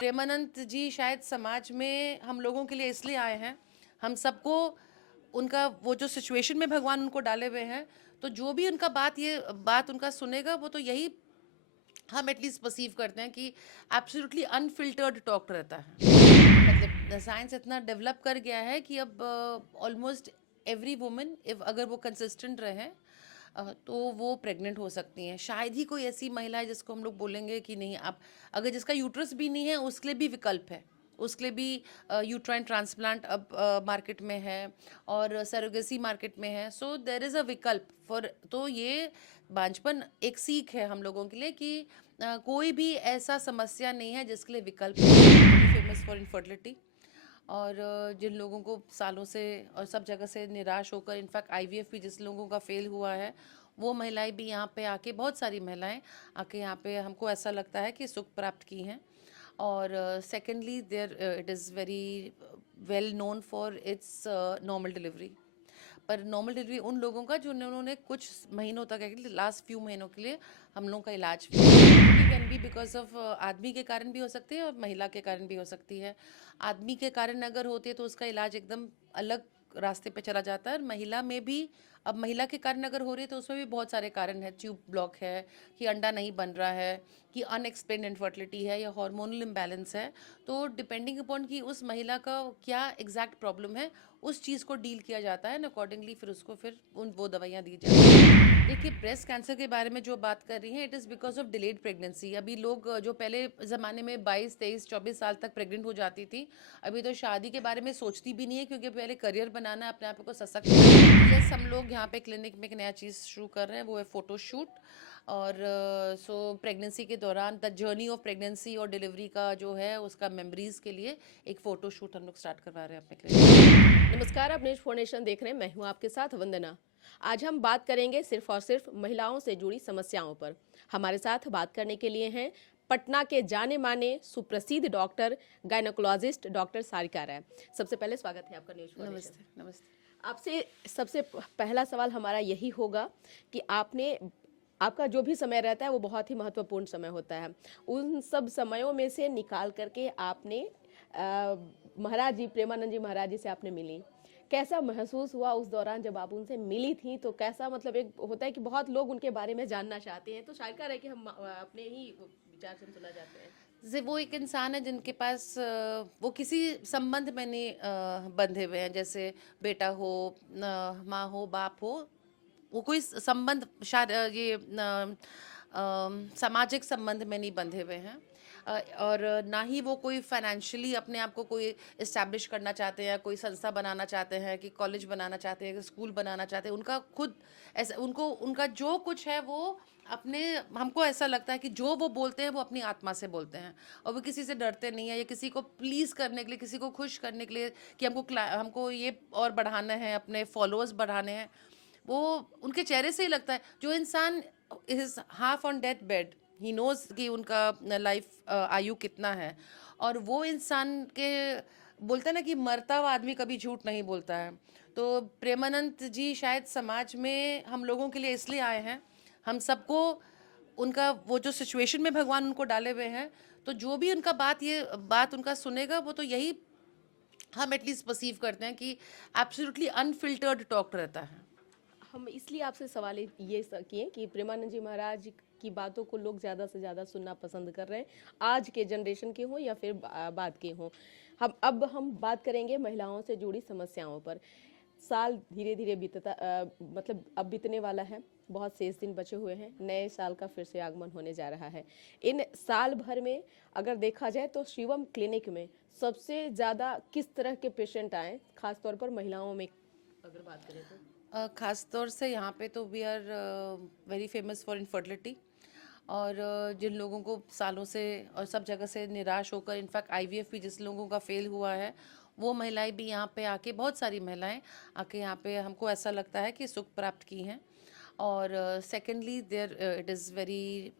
प्रेमानंद जी शायद समाज में हम लोगों के लिए इसलिए आए हैं, हम सबको उनका वो जो सिचुएशन में भगवान उनको डाले हुए हैं, तो जो भी उनका बात उनका सुनेगा वो तो यही हम एटलीस्ट परसीव करते हैं कि एब्सोल्युटली अनफिल्टर्ड टॉक रहता है। मतलब साइंस इतना डेवलप कर गया है कि अब ऑलमोस्ट एवरी वुमन इफ अगर वो कंसिस्टेंट रहे तो वो प्रेग्नेंट हो सकती हैं। शायद ही कोई ऐसी महिला है जिसको हम लोग बोलेंगे कि नहीं, आप अगर जिसका यूट्रस भी नहीं है उसके लिए भी विकल्प है, उसके लिए भी यूट्राइन ट्रांसप्लांट अब मार्केट में है और सरोगेसी मार्केट में है। सो देर इज़ अ विकल्प फॉर, तो ये बांझपन एक सीख है हम लोगों के लिए कि कोई भी ऐसा समस्या नहीं है जिसके लिए विकल्प फेमस फॉर इनफर्टिलिटी। और जिन लोगों को सालों से और सब जगह से निराश होकर, इनफैक्ट आईवीएफ भी जिस लोगों का फेल हुआ है, वो महिलाएं भी यहाँ पे आके, बहुत सारी महिलाएं आके यहाँ पे हमको ऐसा लगता है कि सुख प्राप्त की हैं। और secondly there it is very well known for its normal delivery. पर नॉर्मल डिलीवरी उन लोगों का जो उन्होंने कुछ महीनों तक, लास्ट फ्यू महीनों के लिए हम लोगों का इलाज कैन बी बिकॉज ऑफ आदमी के कारण भी हो सकती है और महिला के कारण भी हो सकती है। आदमी के कारण अगर होती है तो उसका इलाज एकदम अलग रास्ते पे चला जाता है। और महिला में भी, अब महिला के कारण अगर हो रही है तो उसमें भी बहुत सारे कारण है। ट्यूब ब्लॉक है, कि अंडा नहीं बन रहा है, कि अनएक्सप्लेन्ड इनफर्टिलिटी है, या हार्मोनल इम्बैलेंस है। तो डिपेंडिंग अपॉन कि उस महिला का क्या एग्जैक्ट प्रॉब्लम है, उस चीज़ को डील किया जाता है एंड अकॉर्डिंगली फिर उसको वो दवाइयाँ दी जाती हैं। देखिए, ब्रेस्ट कैंसर के बारे में जो बात कर रही हैं, it is because of delayed pregnancy. अभी लोग जो पहले ज़माने में 22, 23, 24 साल तक प्रेग्नेंट हो जाती थी, अभी तो शादी के बारे में सोचती भी नहीं है, क्योंकि पहले करियर बनाना है, अपने आप को सशक्त। यस, हम लोग यहाँ पे क्लिनिक में एक नया चीज़ शुरू कर रहे हैं, वो है फ़ोटोशूट। और सो प्रेगनेंसी के दौरान द जर्नी ऑफ प्रेगनेंसी और डिलीवरी का जो है उसका मेमोरीज़ के लिए एक फ़ोटो शूट हम लोग स्टार्ट करवा रहे हैं अपने क्लिनिक। नमस्कार, आप न्यूज फाउंडेशन देख रहे हैं। मैं हूं आपके साथ वंदना। आज हम बात करेंगे सिर्फ और सिर्फ महिलाओं से जुड़ी समस्याओं पर। हमारे साथ बात करने के लिए हैं पटना के जाने माने सुप्रसिद्ध डॉक्टर गायनोकोलॉजिस्ट डॉक्टर सारिका राय। सबसे पहले स्वागत है आपका न्यूज फाउंडेशन। नमस्ते, नमस्ते। आपसे सबसे पहला सवाल हमारा यही होगा कि आपका जो भी समय रहता है वो बहुत ही महत्वपूर्ण समय होता है। उन सब समयों में से निकाल करके आपने महाराज जी, प्रेमानंद जी महाराज जी से आपने मिली। कैसा महसूस हुआ उस दौरान जब आप उनसे मिली थी? तो कैसा, मतलब एक होता है कि बहुत लोग उनके बारे में जानना चाहते हैं, तो शायद है कि हम अपने ही विचार से सुनना चाहते हैं। जैसे वो एक इंसान है जिनके पास वो किसी संबंध में नहीं बंधे हुए हैं, जैसे बेटा हो, माँ हो, बाप हो, वो कोई संबंध सामाजिक संबंध में नहीं बंधे हुए हैं। और ना ही वो कोई फाइनेंशियली अपने आप को कोई इस्टेब्लिश करना चाहते हैं, कोई संस्था बनाना चाहते हैं, कि कॉलेज बनाना चाहते हैं, कि स्कूल बनाना चाहते हैं। उनका खुद ऐसा, उनको उनका जो कुछ है वो अपने, हमको ऐसा लगता है कि जो वो बोलते हैं वो अपनी आत्मा से बोलते हैं, और वो किसी से डरते नहीं है, या किसी को प्लीज़ करने के लिए, किसी को खुश करने के लिए, कि हमको ये और बढ़ाना है, अपने फॉलोअर्स बढ़ाने हैं। वो उनके चेहरे से ही लगता है। जो इंसान is half on death bed, he knows कि उनका लाइफ आयु कितना है, और वो इंसान के बोलते हैं ना कि मरता हुआ आदमी कभी झूठ नहीं बोलता है। तो प्रेमानंद जी शायद समाज में हम लोगों के लिए इसलिए आए हैं, हम सबको उनका वो जो सिचुएशन में भगवान उनको डाले हुए हैं, तो जो भी उनका बात उनका सुनेगा वो तो यही हम एटलीस्ट परसीव करते हैं कि एब्सोल्युटली अनफिल्टर्ड टॉक रहता है। हम इसलिए आपसे सवाल ये किए कि प्रेमानंद जी महाराज की बातों को लोग ज़्यादा से ज़्यादा सुनना पसंद कर रहे हैं, आज के जनरेशन के हों या फिर बाद के हों। हम बात करेंगे महिलाओं से जुड़ी समस्याओं पर। साल धीरे धीरे मतलब अब बीतने वाला है, बहुत शेष दिन बचे हुए हैं, नए साल का फिर से आगमन होने जा रहा है। इन साल भर में अगर देखा जाए तो शिवम क्लिनिक में सबसे ज़्यादा किस तरह के पेशेंट आए, खासतौर पर महिलाओं में अगर बात करें तो? ख़ास तौर से यहाँ पे तो we are very famous for infertility. और जिन लोगों को सालों से और सब जगह से निराश होकर, इनफैक्ट आईवीएफ भी जिस लोगों का फेल हुआ है, वो महिलाएं भी यहाँ पे आके, बहुत सारी महिलाएं आके यहाँ पे हमको ऐसा लगता है कि सुख प्राप्त की हैं। और secondly there it is very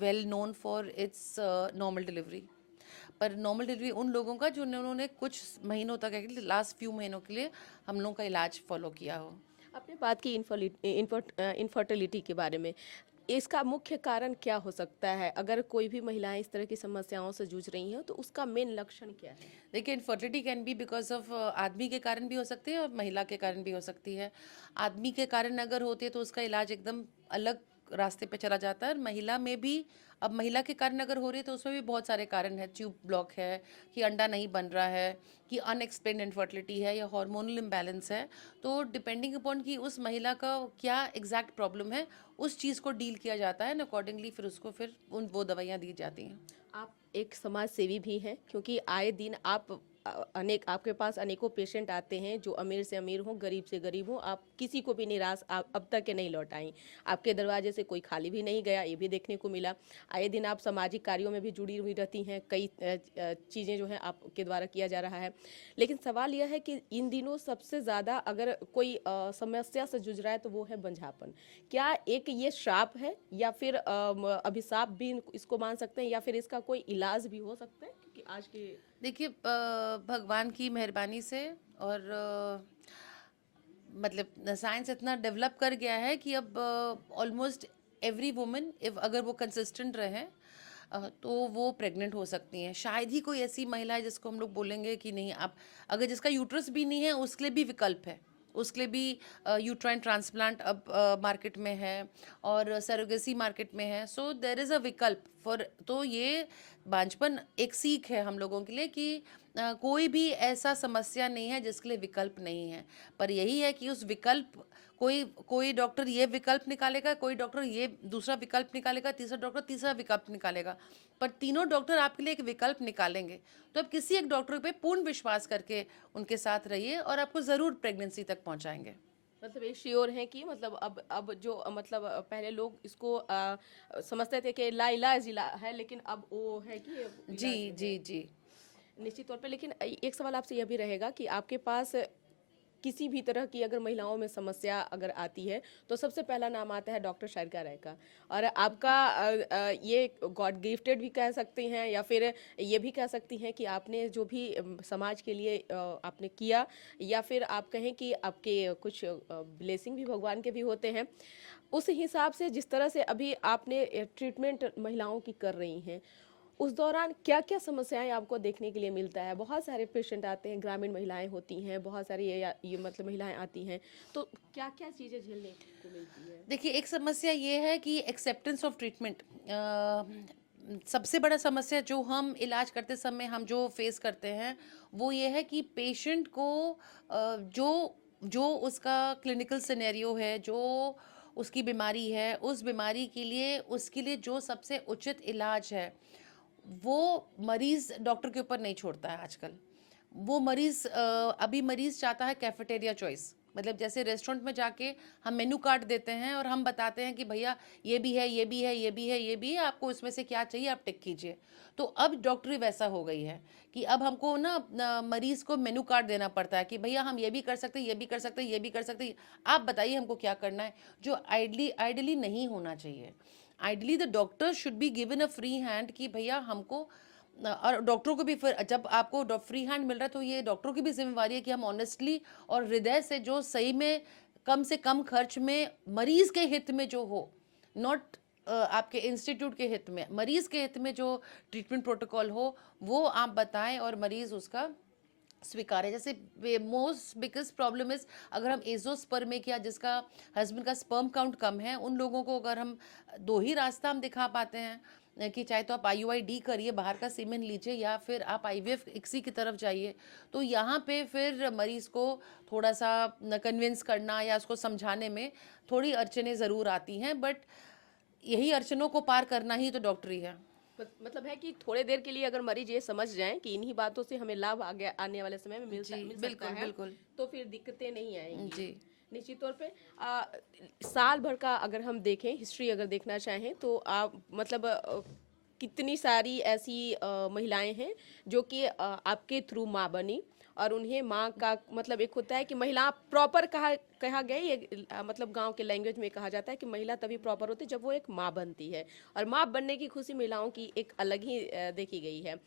well known for its normal delivery. पर नॉर्मल डिलीवरी उन लोगों का जो उन्होंने कुछ महीनों तक, लास्ट फ्यू महीनों के लिए हम लोगों का इलाज फॉलो किया हो। आपने बात की इनफर्टिलिटी के बारे में। इसका मुख्य कारण क्या हो सकता है? अगर कोई भी महिलाएं इस तरह की समस्याओं से जूझ रही हैं तो उसका मेन लक्षण क्या है? देखिए, infertility can be because of आदमी के कारण भी हो सकती है और महिला के कारण भी हो सकती है। आदमी के कारण अगर होती है तो उसका इलाज एकदम अलग रास्ते पे चला जाता है, और महिला में भी, अब महिला के कारण अगर हो रही है तो उसमें भी बहुत सारे कारण हैं। ट्यूब ब्लॉक है, कि अंडा नहीं बन रहा है, कि अनएक्सप्लेन्ड इनफर्टिलिटी है, या हार्मोनल इम्बैलेंस है। तो डिपेंडिंग अपॉन कि उस महिला का क्या एग्जैक्ट प्रॉब्लम है, उस चीज़ को डील किया जाता है, एंड अकॉर्डिंगली फिर उसको फिर वो दवाइयाँ दी जाती हैं। आप एक समाज सेवी भी हैं क्योंकि आए दिन आप अनेक आपके पास अनेकों पेशेंट आते हैं जो अमीर से अमीर हों, गरीब से गरीब हों, आप किसी को भी निराश आप अब तक के नहीं लौटाई। आपके दरवाजे से कोई खाली भी नहीं गया, ये भी देखने को मिला। आए दिन आप सामाजिक कार्यों में भी जुड़ी हुई रहती हैं, कई चीज़ें जो हैं आपके द्वारा किया जा रहा है। लेकिन सवाल यह है कि इन दिनों सबसे ज़्यादा अगर कोई समस्या से जूझ रहा है तो वो है बंझापन। क्या एक ये श्राप है या फिर अभिशाप भी इसको मान सकते हैं, या फिर इसका कोई इलाज भी हो सकता है? क्योंकि आज के देखिए, भगवान की मेहरबानी से, और मतलब साइंस इतना डेवलप कर गया है कि अब ऑलमोस्ट एवरी वुमन, इफ अगर वो कंसिस्टेंट रहे, तो वो प्रेग्नेंट हो सकती हैं। शायद ही कोई ऐसी महिला है जिसको हम लोग बोलेंगे कि नहीं, आप अगर जिसका यूट्रस भी नहीं है उसके लिए भी विकल्प है। उसके लिए भी यूट्राइन ट्रांसप्लांट अब मार्केट में है, और सरोगेसी मार्केट में है। सो देर इज़ अ विकल्प फॉर, तो ये बांझपन एक सीख है हम लोगों के लिए कि कोई भी ऐसा समस्या नहीं है जिसके लिए विकल्प नहीं है। पर यही है कि उस विकल्प, कोई कोई डॉक्टर ये विकल्प निकालेगा, कोई डॉक्टर ये दूसरा विकल्प निकालेगा, तीसरा डॉक्टर तीसरा विकल्प निकालेगा, पर तीनों डॉक्टर आपके लिए एक विकल्प निकालेंगे। तो आप किसी एक डॉक्टर पे पूर्ण विश्वास करके उनके साथ रहिए, और आपको ज़रूर प्रेगनेंसी तक पहुंचाएंगे। मतलब एक श्योर है कि मतलब अब जो मतलब पहले लोग इसको समझते थे कि लाइलाज है, लेकिन अब वो है कि जी इलाज जो जी है जी। निश्चित तौर पे। लेकिन एक सवाल आपसे यह भी रहेगा कि आपके पास किसी भी तरह की अगर महिलाओं में समस्या अगर आती है तो सबसे पहला नाम आता है डॉक्टर शारिका राय का। और आपका ये गॉड गिफ्टेड भी कह सकती हैं, या फिर ये भी कह सकती हैं कि आपने जो भी समाज के लिए आपने किया, या फिर आप कहें कि आपके कुछ ब्लेसिंग भी भगवान के भी होते हैं। उस हिसाब से जिस तरह से अभी आपने ट्रीटमेंट महिलाओं की कर रही हैं, उस दौरान क्या क्या समस्याएं आपको देखने के लिए मिलता है? बहुत सारे पेशेंट आते हैं, ग्रामीण महिलाएं होती हैं, बहुत सारी ये मतलब महिलाएं आती हैं, तो क्या क्या चीज़ें झेलने को मिलती है? देखिए, एक समस्या ये है कि एक्सेप्टेंस ऑफ ट्रीटमेंट, सबसे बड़ा समस्या जो हम इलाज करते समय हम जो फेस करते हैं, वो ये है कि पेशेंट को जो जो उसका क्लिनिकल सिनेरियो है, जो उसकी बीमारी है, उस बीमारी के लिए उसके लिए जो सबसे उचित इलाज है, वो मरीज़ डॉक्टर के ऊपर नहीं छोड़ता है आजकल। वो मरीज़ अभी मरीज़ चाहता है कैफेटेरिया चॉइस, मतलब जैसे रेस्टोरेंट में जाके हम मेनू कार्ड देते हैं और हम बताते हैं कि भैया ये भी है, ये भी है, ये भी है, ये भी है, आपको इसमें से क्या चाहिए आप टिक कीजिए। तो अब डॉक्टरी वैसा हो गई है कि अब हमको ना मरीज़ को मेनू कार्ड देना पड़ता है कि भैया हम ये भी कर सकते हैं, ये भी कर सकते हैं, ये भी कर सकते हैं, आप बताइए हमको क्या करना है, जो आइडली नहीं होना चाहिए। Ideally the doctor should be given a free hand कि भैया हमको, और डॉक्टरों को भी फिर जब आपको फ्री हैंड मिल रहा है तो ये डॉक्टरों की भी जिम्मेवारी है कि हम ऑनेस्टली और हृदय से जो सही में कम से कम खर्च में मरीज के हित में जो हो, नॉट आपके इंस्टीट्यूट के हित में, मरीज के हित में जो ट्रीटमेंट प्रोटोकॉल हो, वो आप बताएं और मरीज उसका स्वीकार है। जैसे मोस्ट बिगेस्ट प्रॉब्लम इज, अगर हम एजोस्पर्मिक या जिसका हस्बैंड का स्पर्म काउंट कम है, उन लोगों को अगर हम दो ही रास्ता हम दिखा पाते हैं कि चाहे तो आप IUID करिए, बाहर का सीमेन लीजिए, या फिर आप IVF इक्सी की तरफ जाइए। तो यहाँ पे फिर मरीज़ को थोड़ा सा कन्विंस करना या उसको समझाने में थोड़ी अड़चनें ज़रूर आती हैं, बट यही अड़चनों को पार करना ही तो डॉक्टरी है। मतलब है कि थोड़े देर के लिए अगर मरीज ये समझ जाएं कि इन्हीं बातों से हमें लाभ आने वाले समय में मिल जी सकता बिल्कुल है, बिल्कुल। तो फिर दिक्कतें नहीं आएंगी। जी निश्चित तौर पे साल भर का अगर हम देखें, हिस्ट्री अगर देखना चाहें, तो आप मतलब कितनी सारी ऐसी महिलाएं हैं जो कि आपके थ्रू माँ बनी, और उन्हें माँ का मतलब एक होता है कि महिला प्रॉपर कहा गया, ये मतलब गांव के लैंग्वेज में कहा जाता है कि महिला तभी प्रॉपर होती है जब वो एक माँ बनती है, और माँ बनने की खुशी महिलाओं की एक अलग ही देखी गई है।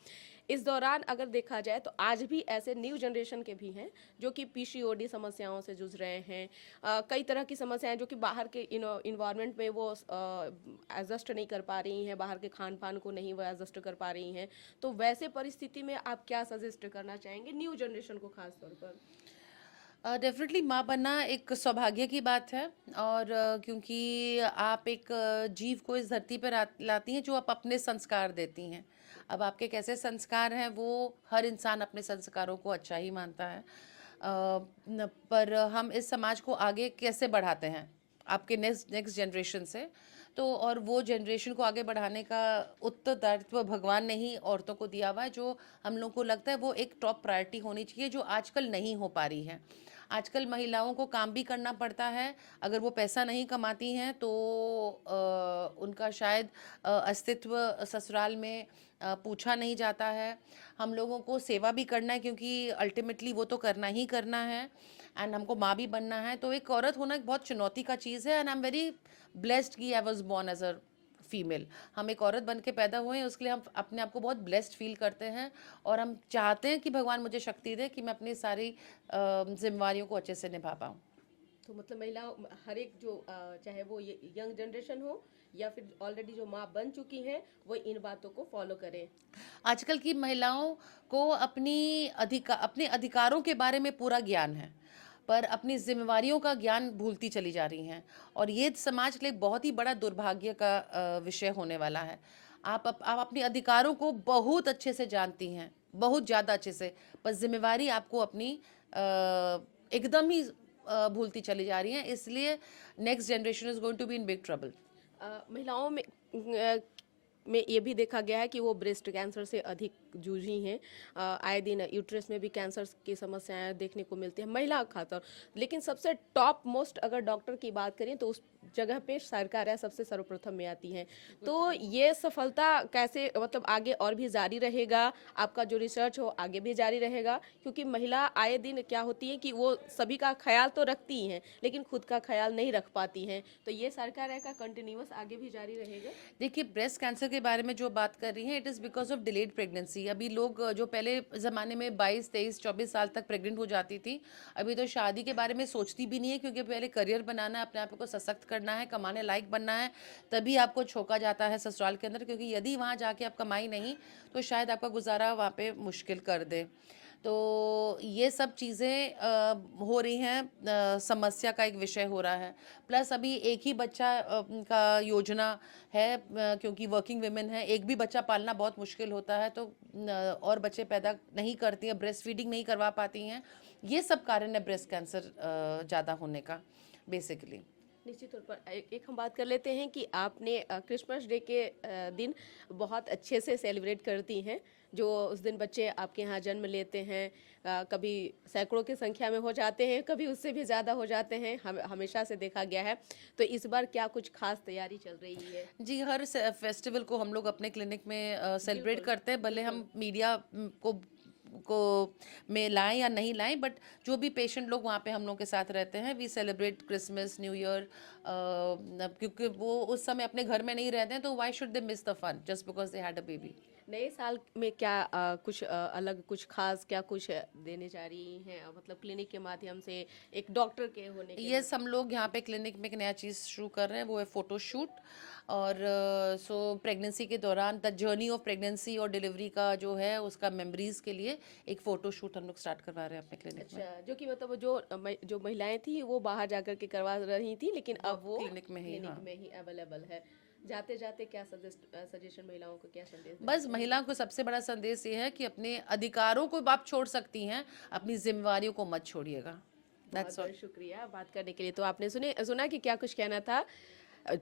इस दौरान अगर देखा जाए तो आज भी ऐसे न्यू जनरेशन के भी हैं जो कि पीसीओडी समस्याओं से जूझ रहे हैं। कई तरह की समस्याएं जो कि बाहर के इन्वायरमेंट में वो एडजस्ट नहीं कर पा रही हैं, बाहर के खान पान को नहीं वो एडजस्ट कर पा रही हैं। तो वैसे परिस्थिति में आप क्या सजेस्ट करना चाहेंगे न्यू जनरेशन को खास तौर पर? डेफिनेटली माँ बनना एक सौभाग्य की बात है। और क्योंकि आप एक जीव को इस धरती पर लाती हैं जो आप अपने संस्कार देती हैं। अब आपके कैसे संस्कार हैं वो हर इंसान अपने संस्कारों को अच्छा ही मानता है। पर हम इस समाज को आगे कैसे बढ़ाते हैं आपके नेक्स्ट जनरेशन से, तो और वो जनरेशन को आगे बढ़ाने का उत्तरदायित्व भगवान ने ही औरतों को दिया हुआ है, जो हम लोग को लगता है वो एक टॉप प्रायोरिटी होनी चाहिए, जो आजकल नहीं हो पा रही है। आजकल महिलाओं को काम भी करना पड़ता है। अगर वो पैसा नहीं कमाती हैं तो उनका शायद अस्तित्व ससुराल में पूछा नहीं जाता है। हम लोगों को सेवा भी करना है, क्योंकि अल्टीमेटली वो तो करना ही करना है, एंड हमको माँ भी बनना है। तो एक औरत होना एक बहुत चुनौती का चीज़ है, and I am very blessed कि I was born as a female. हम एक औरत बन के पैदा हुए हैं, उसके लिए हम अपने आप को बहुत ब्लेस्ड फील करते हैं। और हम चाहते हैं कि भगवान मुझे शक्ति दे कि मैं अपनी सारी जिम्मेवारियों को अच्छे से निभा पाऊँ। तो मतलब महिला हर एक जो चाहे वो ये यंग जनरेशन हो या फिर ऑलरेडी जो माँ बन चुकी हैं वो इन बातों को फॉलो करें। आजकल की महिलाओं को अपने अधिकारों के बारे में पूरा ज्ञान है, पर अपनी जिम्मेवारियों का ज्ञान भूलती चली जा रही हैं। और ये समाज के लिए बहुत ही बड़ा दुर्भाग्य का विषय होने वाला है। आप अपने अधिकारों को बहुत अच्छे से जानती हैं, बहुत ज़्यादा अच्छे से, पर जिम्मेवारी आपको अपनी एकदम ही भूलती चली जा रही हैं। इसलिए next generation is going to be in big trouble. महिलाओं में ये भी देखा गया है कि वो ब्रेस्ट कैंसर से अधिक जूझी हैं। आए दिन यूट्रस में भी कैंसर की समस्याएं देखने को मिलती हैं महिला खातर। लेकिन सबसे टॉप मोस्ट अगर डॉक्टर की बात करें तो उस जगह पे सरकार सबसे सर्वप्रथम में आती हैं। तो ये सफलता कैसे मतलब आगे और भी जारी रहेगा? आपका जो रिसर्च हो आगे भी जारी रहेगा? क्योंकि महिला आए दिन क्या होती है कि वो सभी का ख्याल तो रखती हैं लेकिन खुद का ख्याल नहीं रख पाती हैं। तो ये सरकार का कंटिन्यूअस आगे भी जारी रहेगा? देखिए, ब्रेस्ट कैंसर के बारे में जो बात कर रही हैं, it is because of delayed pregnancy. अभी लोग जो पहले ज़माने में 22, 23, 24 साल तक प्रेग्नेंट हो जाती थी, अभी तो शादी के बारे में सोचती भी नहीं है, क्योंकि पहले करियर बनाना है, अपने आप को सशक्त करना है, कमाने लायक बनना है, तभी आपको छोका जाता है ससुराल के अंदर। क्योंकि यदि वहाँ जाके आप कमाई नहीं तो शायद आपका गुजारा वहाँ पे मुश्किल कर दे। तो ये सब चीज़ें हो रही हैं, समस्या का एक विषय हो रहा है। प्लस अभी एक ही बच्चा का योजना है, क्योंकि वर्किंग वुमेन है, एक भी बच्चा पालना बहुत मुश्किल होता है, तो और बच्चे पैदा नहीं करती हैं, ब्रेस्ट फीडिंग नहीं करवा पाती हैं। ये सब कारण है ब्रेस्ट कैंसर ज़्यादा होने का बेसिकली। निश्चित तौर पर एक हम बात कर लेते हैं कि आपने क्रिसमस डे के दिन बहुत अच्छे से सेलिब्रेट करती हैं। जो उस दिन बच्चे आपके यहाँ जन्म लेते हैं कभी सैकड़ों की संख्या में हो जाते हैं, कभी उससे भी ज़्यादा हो जाते हैं, हमेशा से देखा गया है। तो इस बार क्या कुछ खास तैयारी चल रही है? जी, हर फेस्टिवल को हम लोग अपने क्लिनिक में सेलिब्रेट बिल्कुल, करते हैं, भले हम मीडिया को में लाएं या नहीं लाएं, बट जो भी पेशेंट लोग वहाँ पे हम लोग के साथ रहते हैं, we celebrate Christmas, new year, क्योंकि वो उस समय अपने घर में नहीं रहते हैं, तो why should they miss the fun just because they had a baby. नए साल में क्या कुछ अलग कुछ खास क्या कुछ देने जा रही हैं मतलब क्लिनिक के माध्यम से एक डॉक्टर के होने के यस, हम लोग यहाँ पे क्लिनिक में एक नया चीज़ शुरू कर रहे हैं, वो है फ़ोटो शूट। और सो प्रेगनेंसी के दौरान द जर्नी ऑफ प्रेगनेंसी और डिलीवरी का जो है उसका मेमोरीज के लिए एक फ़ोटो शूट हम लोग स्टार्ट करवा रहे हैं अपने क्लिनिक में। अच्छा, जो कि मतलब जो महिलाएं थी वो बाहर जाकर के करवा रही थी लेकिन अब वो क्लिनिक में ही, हाँ। क्लिनिक में ही अवेलेबल है। जाते जाते क्या सजेशन महिलाओं को क्या संदेश देना बस चाहेंगे? महिलाओं को सबसे बड़ा संदेश ये है कि अपने अधिकारों को आप छोड़ सकती हैं, अपनी जिम्मेवारियों को मत छोड़िएगा। बहुत दैट्स ऑल। बहुत शुक्रिया बात करने के लिए। तो आपने सुना कि क्या कुछ कहना था अ,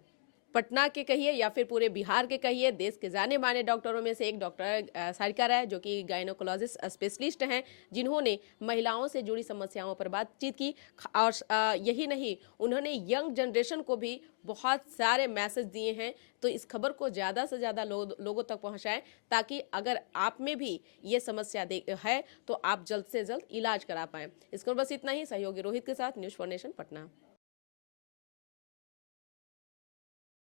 पटना के कहिए या फिर पूरे बिहार के कहिए, देश के जाने माने डॉक्टरों में से एक डॉक्टर सारिका राय जो कि गायनोकोलॉजिस्ट स्पेशलिस्ट हैं, जिन्होंने महिलाओं से जुड़ी समस्याओं पर बातचीत की। और यही नहीं, उन्होंने यंग जनरेशन को भी बहुत सारे मैसेज दिए हैं। तो इस खबर को ज़्यादा से ज़्यादा लोगों तक पहुंचाएं, ताकि अगर आप में भी ये समस्या है तो आप जल्द से जल्द इलाज करा पाएं। इसको बस इतना ही। सहयोगी रोहित के साथ न्यूज़ फॉर नेशन पटना।